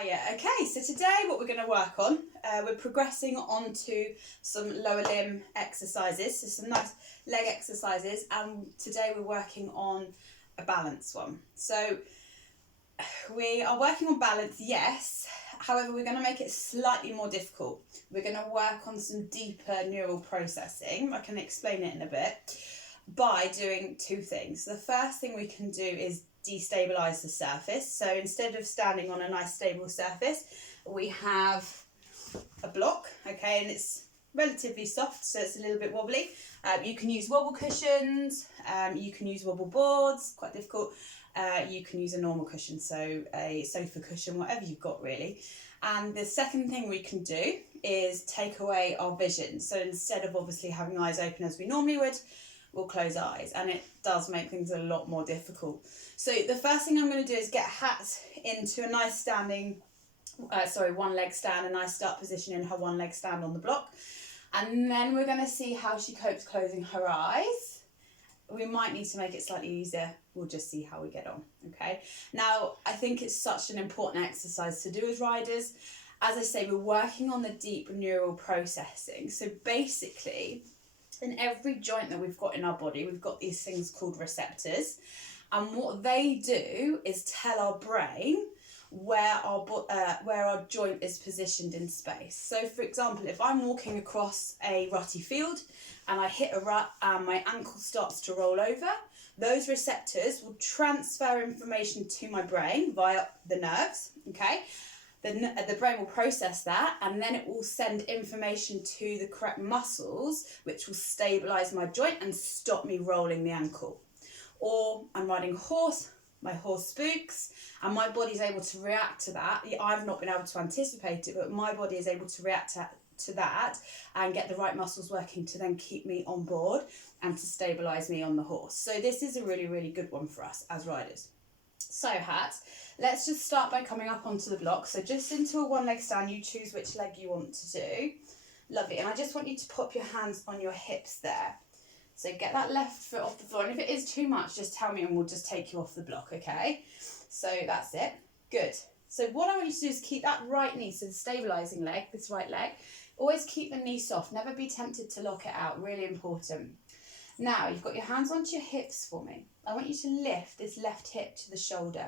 Hiya. Okay, so today what we're going to work on, we're progressing on to some lower limb exercises, so some nice leg exercises, and today we're working on a balance one. So we are working on balance, yes, however we're going to make it slightly more difficult. We're going to work on some deeper neural processing, I can explain it in a bit, by doing two things. The first thing we can do is destabilize the surface. So instead of standing on a nice stable surface, we have a block, okay, and it's relatively soft, so it's a little bit wobbly. You can use wobble cushions, you can use wobble boards, quite difficult. You can use a normal cushion, so a sofa cushion, whatever you've got really. And the second thing we can do is take away our vision. So instead of obviously having eyes open as we normally would, we'll close our eyes, and it does make things a lot more difficult. So the first thing I'm going to do is get Hat into a nice standing, one leg stand, a nice start position in her one leg stand on the block. And then we're going to see how she copes closing her eyes. We might need to make it slightly easier. We'll just see how we get on, okay? Now, I think it's such an important exercise to do as riders. As I say, we're working on the deep neural processing. So basically, in every joint that we've got in our body, we've got these things called receptors. And what they do is tell our brain where our joint is positioned in space. So for example, if I'm walking across a rutty field and I hit a rut and my ankle starts to roll over, those receptors will transfer information to my brain via the nerves, okay? The brain will process that, and then it will send information to the correct muscles, which will stabilise my joint and stop me rolling the ankle. Or I'm riding a horse, my horse spooks, and my body's able to react to that. I've not been able to anticipate it, but my body is able to react to that and get the right muscles working to then keep me on board and to stabilise me on the horse. So this is a really, really good one for us as riders. So Hat, let's just start by coming up onto the block. So just into a one leg stand, you choose which leg you want to do. Lovely, and I just want you to pop your hands on your hips there. So get that left foot off the floor, and if it is too much, just tell me and we'll just take you off the block, okay? So that's it, good. So what I want you to do is keep that right knee, so the stabilising leg, this right leg, always keep the knee soft, never be tempted to lock it out, really important. Now, you've got your hands onto your hips for me. I want you to lift this left hip to the shoulder.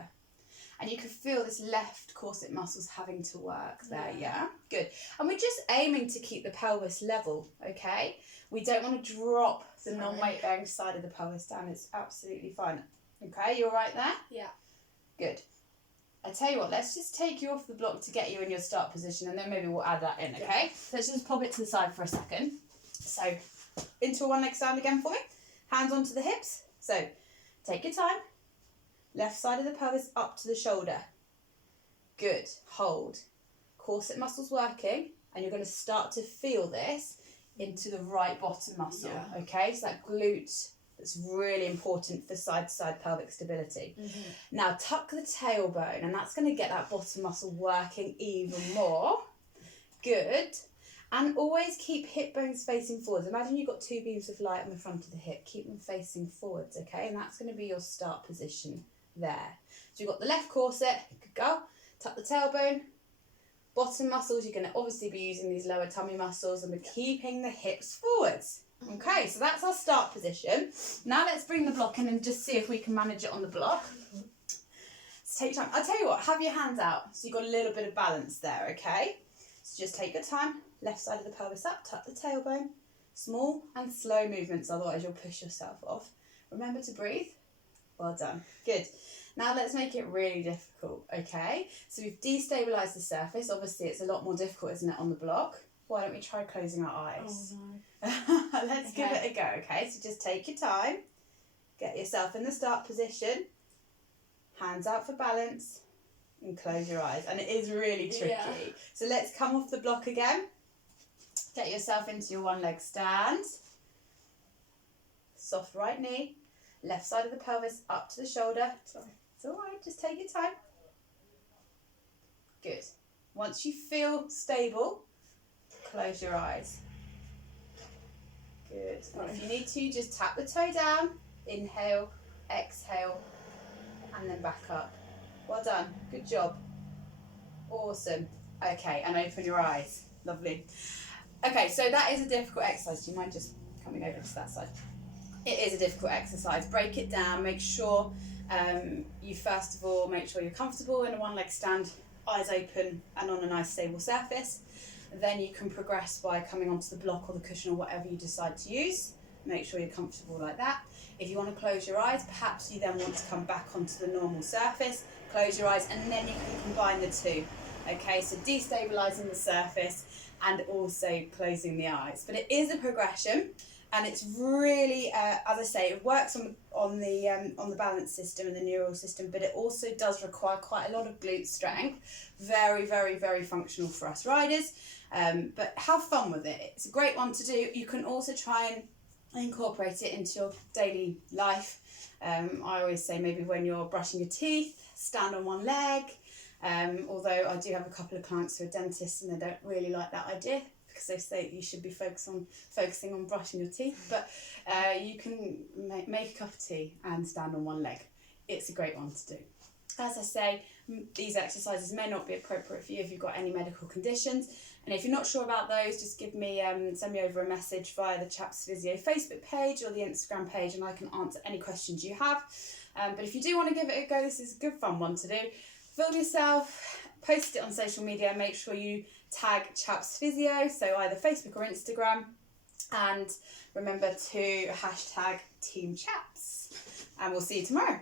And you can feel this left corset muscles having to work there, yeah? Good. And we're just aiming to keep the pelvis level, okay? We don't want to drop the non-weight bearing side of the pelvis down. It's absolutely fine. Okay, you all right there? Yeah. Good. I tell you what, let's just take you off the block to get you in your start position, and then maybe we'll add that in, okay? Yeah. So let's just pop it to the side for a second. So into a one leg stand again for me. Hands onto the hips. So take your time. Left side of the pelvis up to the shoulder. Good. Hold. Corset muscles working, and you're going to start to feel this into the right bottom muscle. Yeah. Okay, so that glute, that's really important for side-to-side pelvic stability. Mm-hmm. Now tuck the tailbone, and that's going to get that bottom muscle working even more. Good. And always keep hip bones facing forwards. Imagine you've got two beams of light on the front of the hip. Keep them facing forwards, okay? And that's going to be your start position there. So you've got the left corset, good go. Tuck the tailbone. Bottom muscles, you're going to obviously be using these lower tummy muscles, and we're keeping the hips forwards. Okay, so that's our start position. Now let's bring the block in and just see if we can manage it on the block. So take your time. I'll tell you what, have your hands out so you've got a little bit of balance there, okay? So just take your time. Left side of the pelvis up, tuck the tailbone. Small and slow movements, otherwise you'll push yourself off. Remember to breathe. Well done. Good. Now let's make it really difficult, okay? So we've destabilised the surface. Obviously it's a lot more difficult, isn't it, on the block? Why don't we try closing our eyes? Oh no. Let's give it a go, okay? So just take your time. Get yourself in the start position. Hands out for balance. And close your eyes. And it is really tricky. Yeah. So let's come off the block again. Get yourself into your one leg stand. Soft right knee. Left side of the pelvis up to the shoulder. Sorry. It's all right, just take your time. Good. Once you feel stable, close your eyes. Good. And if you need to, just tap the toe down. Inhale, exhale, and then back up. Well done. Good job. Awesome. Okay, and open your eyes. Lovely. Okay, so that is a difficult exercise. Do you mind just coming over to that side? It is a difficult exercise. Break it down. Make sure you first of all make sure you're comfortable in a one leg stand, eyes open and on a nice stable surface. Then you can progress by coming onto the block or the cushion or whatever you decide to use. Make sure you're comfortable like that. If you want to close your eyes, perhaps you then want to come back onto the normal surface, close your eyes, and then you can combine the two. Okay, so destabilising the surface and also closing the eyes. But it is a progression, and it's really, as I say, it works on the balance system and the neural system, but it also does require quite a lot of glute strength. Very, very, very functional for us riders. But have fun with it. It's a great one to do. You can also try and incorporate it into your daily life. I always say maybe when you're brushing your teeth, stand on one leg. Although I do have a couple of clients who are dentists and they don't really like that idea because they say you should be focusing on brushing your teeth. But you can make a cup of tea and stand on one leg. It's a great one to do. As I say, these exercises may not be appropriate for you if you've got any medical conditions. And if you're not sure about those, just send me over a message via the Chaps Physio Facebook page or the Instagram page, and I can answer any questions you have. But if you do want to give it a go, this is a good fun one to do. Film yourself, post it on social media, make sure you tag Chaps Physio, so either Facebook or Instagram, and remember to hashtag Team Chaps. And we'll see you tomorrow.